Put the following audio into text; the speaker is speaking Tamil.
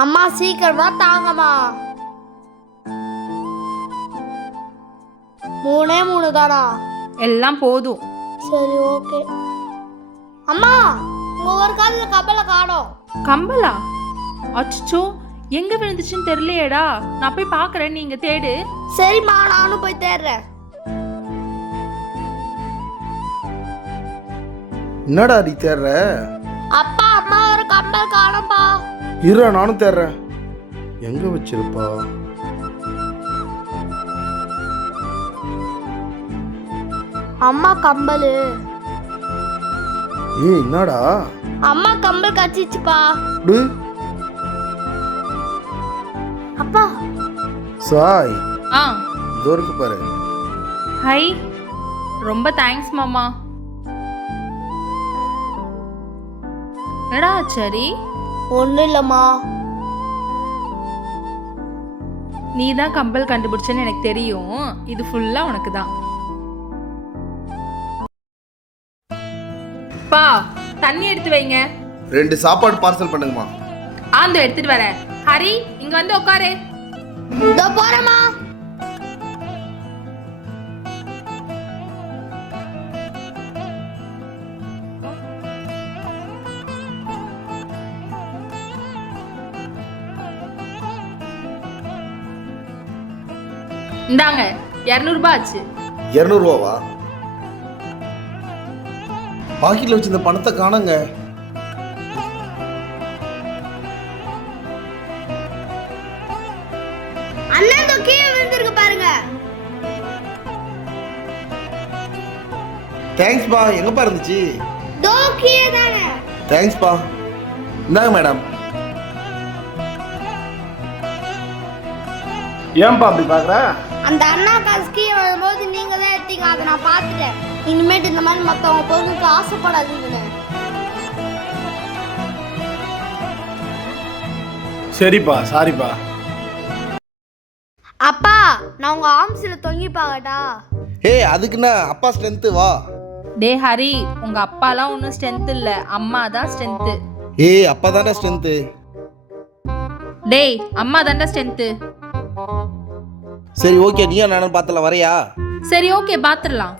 அம்மா சீக்கிரமா தாங்கம்மா. 3 தானா? எல்லாம் போதும். சரி ஓகே. அம்மா உங்க ஒரு காலில் கப்பலை காணோம். கம்பலா? அச்சோ, எங்க விழுந்துச்சுன்னு தெரியலையேடா. நான் போய் பார்க்கறேன், நீங்க தேடு. சரிம்மா நானும் போய் தேடுறேன். என்னடா நீ தேடுற? அப்பா அம்மா ஒரு கம்பல் காணோம்பா. இருடா நானும் தேடுறேன். எங்க வச்சிருப்பா? அம்மா கம்பல். ஏய் என்னடா? அம்மா கம்பல் கச்சிச்சுப்பா. டு அப்பா சாய் ஆ, இதோ இருக்கு பாரு. ஹை, ரொம்ப தேங்க்ஸ் மாமா. என்னடா சரி, ஒன்றும் இல்லைம்மா. நீ தான் கம்பல் கண்டுபிடிச்சேன்னு எனக்கு தெரியும். இது ஃபுல்லா உனக்கு தான். பா, தண்ணி எடுத்து வைங்க. 2 சாப்பாடு பார்சல் பண்ணுங்கம்மா. ஆந்து எடுத்துட்டு வரேன். ஹரி, இங்க வந்து உட்காரு. இதோ போறேம்மா. இந்தாங்க, 200 ரூபாய் ஆச்சு. 200 ரூபாவா? பாக்கெட்ல வச்சிருந்த பணத்தை காணோங்க. அண்ணா இதோ கீழே விழுந்திருக்கு பாருங்க. தேங்க்ஸ் பா. எங்கப்பா இருந்துச்சு? இதோ கீழே தானே. தேங்க்ஸ் பா. இந்தாங்க மேடம். ஏன்பா அப்படி பாக்குற? அந்த அண்ணா காசு கீழே வரும்போது நீங்க தான் எடுத்தீங்க, அதை நான் பார்த்துட்டேன். இனிமேட்டு இந்த மாதிரி மற்றவங்க பொருளுக்கு ஆசைப்படாதீங்கன்னு. சரிப்பா, சாரிப்பா. அப்பா நான் உங்க ஆம்ஸில் தொங்கி பார்க்கட்டா? ஏய் அதுக்குன்னா அப்பா ஸ்ட்ரென்த்து வா. டே ஹரி, உங்க அப்பாலாம் ஒன்றும் ஸ்ட்ரென்த் இல்ல, அம்மா தான் ஸ்ட்ரென்த்து. ஏய் அப்பா தானே ஸ்ட்ரென்த்து. டேய், அம்மா தான்டா ஸ்ட்ரென்த்து. சரி ஓகே, நீயா நானும் பார்த்தல வரையா? சரி ஓகே, பாத்துடலாம்.